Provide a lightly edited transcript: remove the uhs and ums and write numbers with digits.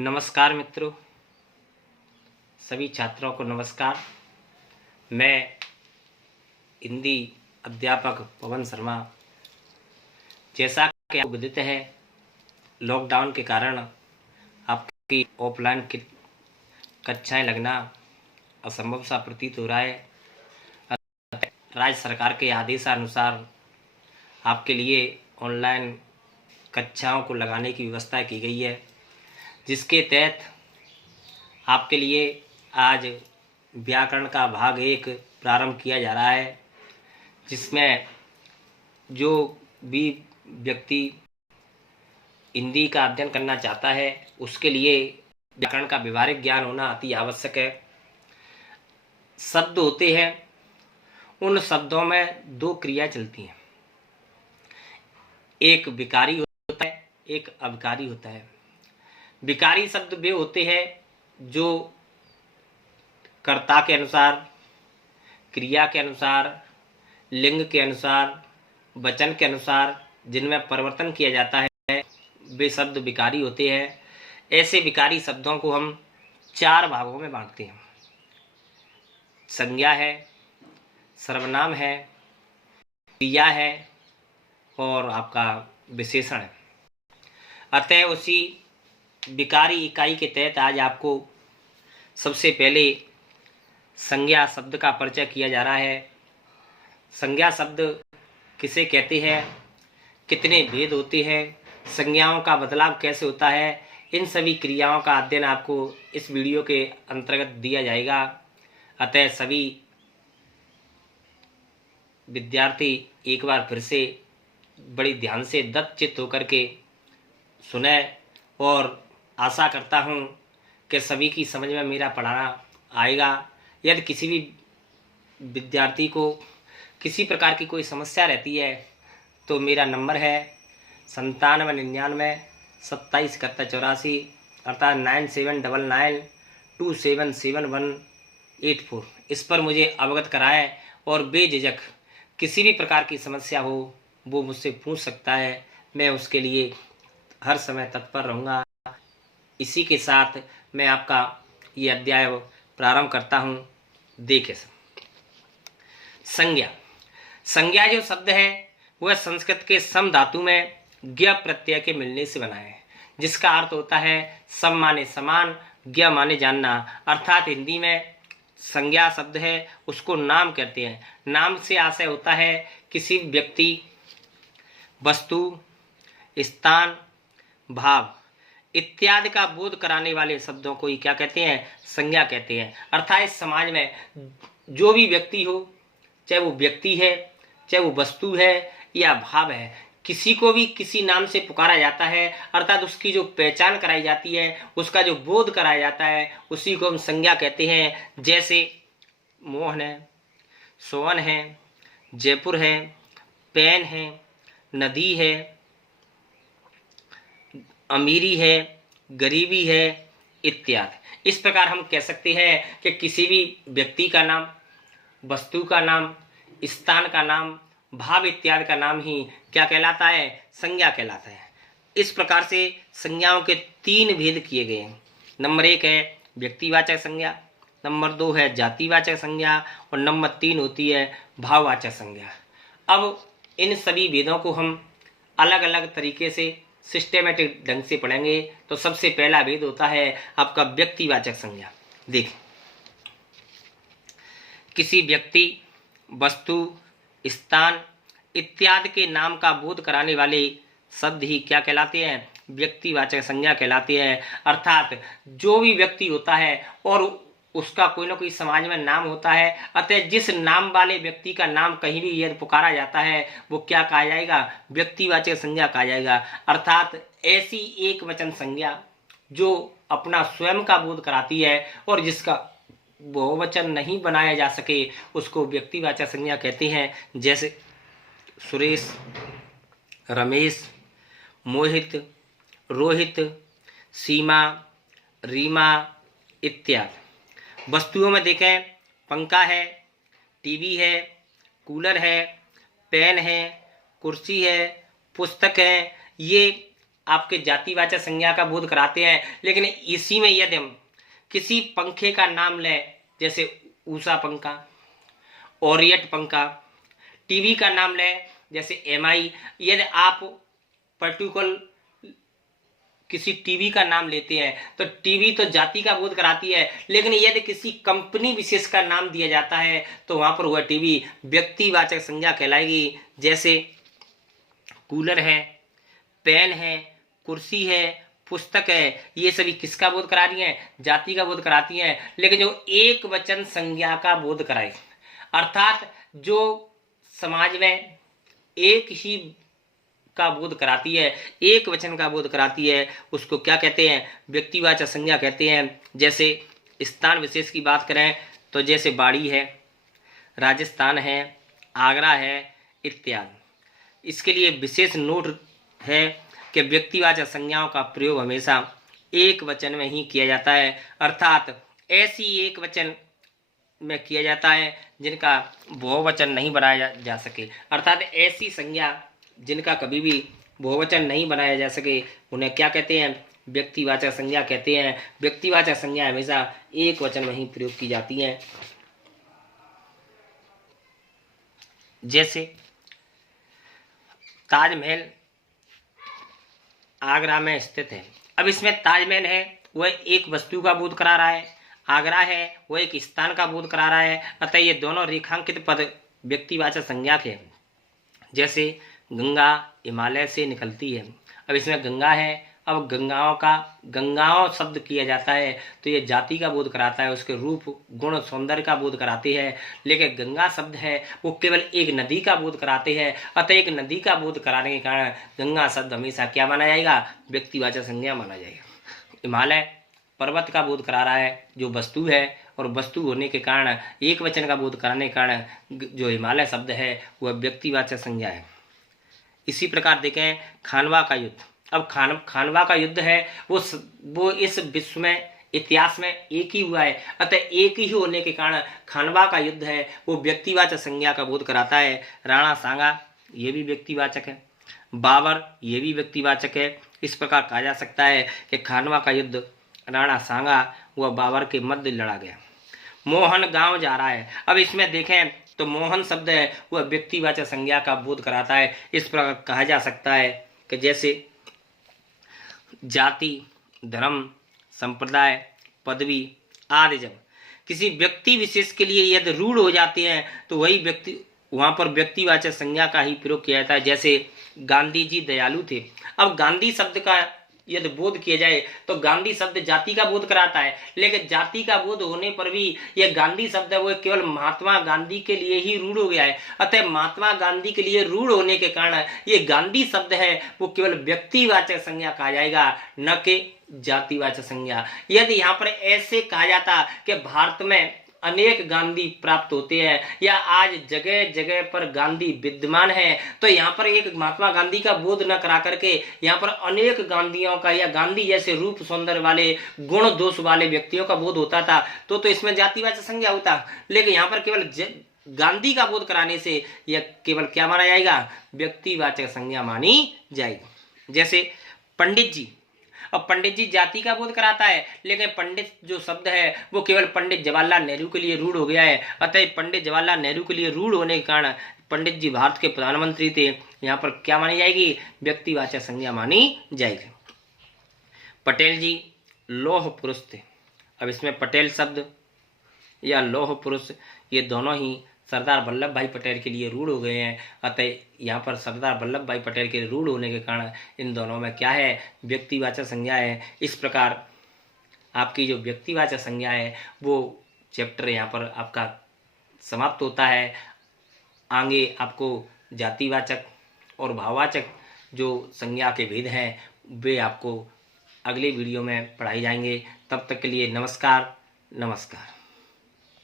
नमस्कार मित्रों, सभी छात्रों को नमस्कार। मैं हिंदी अध्यापक पवन शर्मा। जैसा कि आपको विदित है, लॉकडाउन के कारण आपकी ऑफलाइन की कक्षाएं लगना असंभव सा प्रतीत हो रहा है। राज्य सरकार के आदेशानुसार आपके लिए ऑनलाइन कक्षाओं को लगाने की व्यवस्था की गई है, जिसके तहत आपके लिए आज व्याकरण का भाग 1 प्रारंभ किया जा रहा है, जिसमें जो भी व्यक्ति हिंदी का अध्ययन करना चाहता है उसके लिए व्याकरण का व्यवहारिक ज्ञान होना अति आवश्यक है। शब्द होते हैं, उन शब्दों में 2 क्रिया चलती हैं, एक विकारी होता है, एक अविकारी होता है। विकारी शब्द वे होते हैं जो कर्ता के अनुसार, क्रिया के अनुसार, लिंग के अनुसार, वचन के अनुसार जिनमें परिवर्तन किया जाता है, वे शब्द विकारी होते हैं। ऐसे विकारी शब्दों को हम 4 भागों में बांटते हैं। संज्ञा है, सर्वनाम है, क्रिया है और आपका विशेषण है। अतः उसी विकारी इकाई के तहत आज आपको सबसे पहले संज्ञा शब्द का परिचय किया जा रहा है। संज्ञा शब्द किसे कहते हैं, कितने भेद होते हैं, संज्ञाओं का बदलाव कैसे होता है, इन सभी क्रियाओं का अध्ययन आपको इस वीडियो के अंतर्गत दिया जाएगा। अतः सभी विद्यार्थी एक बार फिर से बड़ी ध्यान से दत्तचित्त होकर के सुने और आशा करता हूँ कि सभी की समझ में मेरा पढ़ाना आएगा। यदि किसी भी विद्यार्थी को किसी प्रकार की कोई समस्या रहती है तो मेरा नंबर है 9799277184 अर्थात 9799277184। इस पर मुझे अवगत कराएं और बेझिझक किसी भी प्रकार की समस्या हो वो मुझसे पूछ सकता है, मैं उसके लिए हर समय तत्पर रहूँगा। इसी के साथ मैं आपका ये अध्याय प्रारंभ करता हूँ। देखें, संज्ञा। संज्ञा जो शब्द है वह संस्कृत के सम धातु में ज्ञ प्रत्यय के मिलने से बना है, जिसका अर्थ होता है सम माने समान, ज्ञ माने जानना। अर्थात हिंदी में संज्ञा शब्द है उसको नाम कहते हैं। नाम से आशय होता है किसी व्यक्ति, वस्तु, स्थान, भाव इत्यादि का बोध कराने वाले शब्दों को ही क्या कहते हैं, संज्ञा कहते हैं। अर्थात इस समाज में जो भी व्यक्ति हो, चाहे वो व्यक्ति है, चाहे वो वस्तु है या भाव है, किसी को भी किसी नाम से पुकारा जाता है। अर्थात उसकी जो पहचान कराई जाती है, उसका जो बोध कराया जाता है, उसी को हम संज्ञा कहते हैं। जैसे मोहन है, सोवन है, जयपुर है, पेन है, नदी है, अमीरी है, गरीबी है इत्यादि। इस प्रकार हम कह सकते हैं कि किसी भी व्यक्ति का नाम, वस्तु का नाम, स्थान का नाम, भाव इत्यादि का नाम ही क्या कहलाता है, संज्ञा कहलाता है। इस प्रकार से संज्ञाओं के 3 भेद किए गए हैं। नंबर 1 है व्यक्तिवाचक संज्ञा, नंबर 2 है जातिवाचक संज्ञा और नंबर 3 होती है भाववाचक संज्ञा। अब इन सभी भेदों को हम अलग अलग तरीके से सिस्टेमेटिक ढंग से पढ़ेंगे। तो सबसे पहला भेद होता है आपका व्यक्तिवाचक संज्ञा। देखिए, किसी व्यक्ति, वस्तु, स्थान इत्यादि के नाम का बोध कराने वाले शब्द ही क्या कहलाते हैं, व्यक्तिवाचक संज्ञा कहलाते हैं। अर्थात जो भी व्यक्ति होता है और उसका कोई ना कोई समाज में नाम होता है, अतः जिस नाम वाले व्यक्ति का नाम कहीं भी यदि पुकारा जाता है वो क्या कहा जाएगा, व्यक्तिवाचक संज्ञा कहा जाएगा। अर्थात ऐसी एक वचन संज्ञा जो अपना स्वयं का बोध कराती है और जिसका बहुवचन नहीं बनाया जा सके उसको व्यक्तिवाचक संज्ञा कहते हैं। जैसे सुरेश, रमेश, मोहित, रोहित, सीमा, रीमा इत्यादि। वस्तुओं में देखें, पंखा है, टीवी है, कूलर है, पेन है, कुर्सी है, पुस्तक है, ये आपके जातिवाचक संज्ञा का बोध कराते हैं। लेकिन इसी में यदि हम किसी पंखे का नाम लें, जैसे उषा पंखा, ओरियट पंखा, टीवी का नाम लें जैसे एमआई, यदि आप पर्टिकुलर किसी टीवी का नाम लेते हैं तो टीवी तो जाति का बोध कराती है, लेकिन यदि किसी कंपनी विशेष का नाम दिया जाता है तो वहां पर वह टीवी व्यक्तिवाचक संज्ञा कहलाएगी। जैसे कूलर है, पेन है, कुर्सी है, पुस्तक है, ये सभी किसका बोध करा रही हैं? जाति का बोध कराती हैं। लेकिन जो एक वचन संज्ञा का बोध कराए, अर्थात जो समाज में एक ही का बोध कराती है, एक वचन का बोध कराती है, उसको क्या कहते हैं? व्यक्तिवाचक संज्ञा कहते हैं। जैसे स्थान विशेष की बात करें तो जैसे बाड़ी है, राजस्थान है, आगरा है इत्यादि। इसके लिए विशेष नोट है कि व्यक्तिवाचक संज्ञाओं का प्रयोग हमेशा एक वचन में ही किया जाता है, अर्थात ऐसी एक वचन में किया जाता है जिनका बहुवचन नहीं बनाया जा सके, अर्थात ऐसी संज्ञा जिनका कभी भी बहुवचन नहीं बनाया जा सके उन्हें क्या कहते हैं? व्यक्तिवाचक संज्ञा कहते हैं। व्यक्तिवाचक संज्ञा हमेशा एक वचन में ही प्रयोग की जाती है। जैसे ताजमहल आगरा में स्थित है। अब इसमें ताजमहल है वह एक वस्तु का बोध करा रहा है, आगरा है वह एक स्थान का बोध करा रहा है, अतः ये दोनों रेखांकित पद व्यक्तिवाचक संज्ञा के। जैसे गंगा हिमालय से निकलती है, अब इसमें गंगा है, अब गंगाओं शब्द किया जाता है तो ये जाति का बोध कराता है, उसके रूप गुण सौंदर्य का बोध कराते हैं। लेकिन गंगा शब्द है वो केवल एक नदी का बोध कराते हैं, अतः एक नदी का बोध कराने के कारण गंगा शब्द हमेशा क्या माना जाएगा? व्यक्तिवाचक संज्ञा माना जाएगा। हिमालय पर्वत का बोध करा रहा है जो वस्तु है, और वस्तु होने के कारण एक वचन का बोध कराने के कारण जो हिमालय शब्द है वह व्यक्तिवाचक संज्ञा है। इसी प्रकार देखें खानवा का युद्ध। अब खानवा का युद्ध है वो इस विश्व में इतिहास में एक ही हुआ है, अतः एक ही होने के कारण खानवा का युद्ध है वो व्यक्तिवाचक संज्ञा का बोध कराता है। राणा सांगा ये भी व्यक्तिवाचक है, बाबर ये भी व्यक्तिवाचक है। इस प्रकार कहा जा सकता है कि खानवा का युद्ध राणा सांगा व बाबर के मध्य लड़ा गया। मोहन गांव जा रहा है, अब इसमें देखें तो मोहन शब्द है वह व्यक्तिवाचक संज्ञा का बोध कराता है। इस प्रकार कहा जा सकता है कि जैसे जाति, धर्म, संप्रदाय, पदवी आदि जब किसी व्यक्ति विशेष के लिए यदि रूढ़ हो जाते हैं तो वही व्यक्ति वहां पर व्यक्तिवाचक संज्ञा का ही प्रयोग किया जाता है। जैसे गांधी जी दयालु थे, अब गांधी शब्द का यदि बोध किया जाए तो गांधी शब्द जाति का बोध कराता है, लेकिन जाति का बोध होने पर भी यह गांधी शब्द है वो केवल महात्मा गांधी के लिए ही रूढ़ हो गया है, अतः महात्मा गांधी के लिए रूढ़ होने के कारण ये गांधी शब्द है वो केवल व्यक्तिवाचक संज्ञा कहा जाएगा, न कि जातिवाचक संज्ञा। यदि यहाँ पर ऐसे कहा जाता कि भारत में अनेक गांधी प्राप्त होते हैं या आज जगह जगह पर गांधी विद्यमान है, तो यहाँ पर एक महात्मा गांधी का बोध न करा करके यहाँ पर अनेक गांधियों का या गांधी जैसे रूप सौंदर्य वाले गुण दोष वाले व्यक्तियों का बोध होता था तो इसमें जातिवाचक संज्ञा होता। लेकिन यहाँ पर केवल गांधी का बोध कराने से यह केवल क्या माना जाएगा? व्यक्तिवाचक संज्ञा मानी जाएगी। जैसे पंडित जी, अब पंडित जी जाति का बोध कराता है, लेकिन पंडित जो शब्द है वो केवल पंडित जवाहरलाल नेहरू के लिए रूढ़ हो गया है, अतः पंडित जवाहरलाल नेहरू के लिए रूढ़ होने के कारण पंडित जी भारत के प्रधानमंत्री थे, यहाँ पर क्या मानी जाएगी? व्यक्तिवाचक संज्ञा मानी जाएगी। पटेल जी लौह पुरुष थे, अब इसमें पटेल शब्द या लौह पुरुष ये दोनों ही सरदार वल्लभ भाई पटेल के लिए रूढ़ हो गए हैं, अतः यहाँ पर सरदार वल्लभ भाई पटेल के रूढ़ होने के कारण इन दोनों में क्या है? व्यक्तिवाचक संज्ञा है। इस प्रकार आपकी जो व्यक्तिवाचक संज्ञा है वो चैप्टर यहाँ पर आपका समाप्त होता है। आगे आपको जातिवाचक और भाववाचक जो संज्ञा के भेद हैं वे आपको अगले वीडियो में पढ़ाए जाएंगे। तब तक के लिए नमस्कार।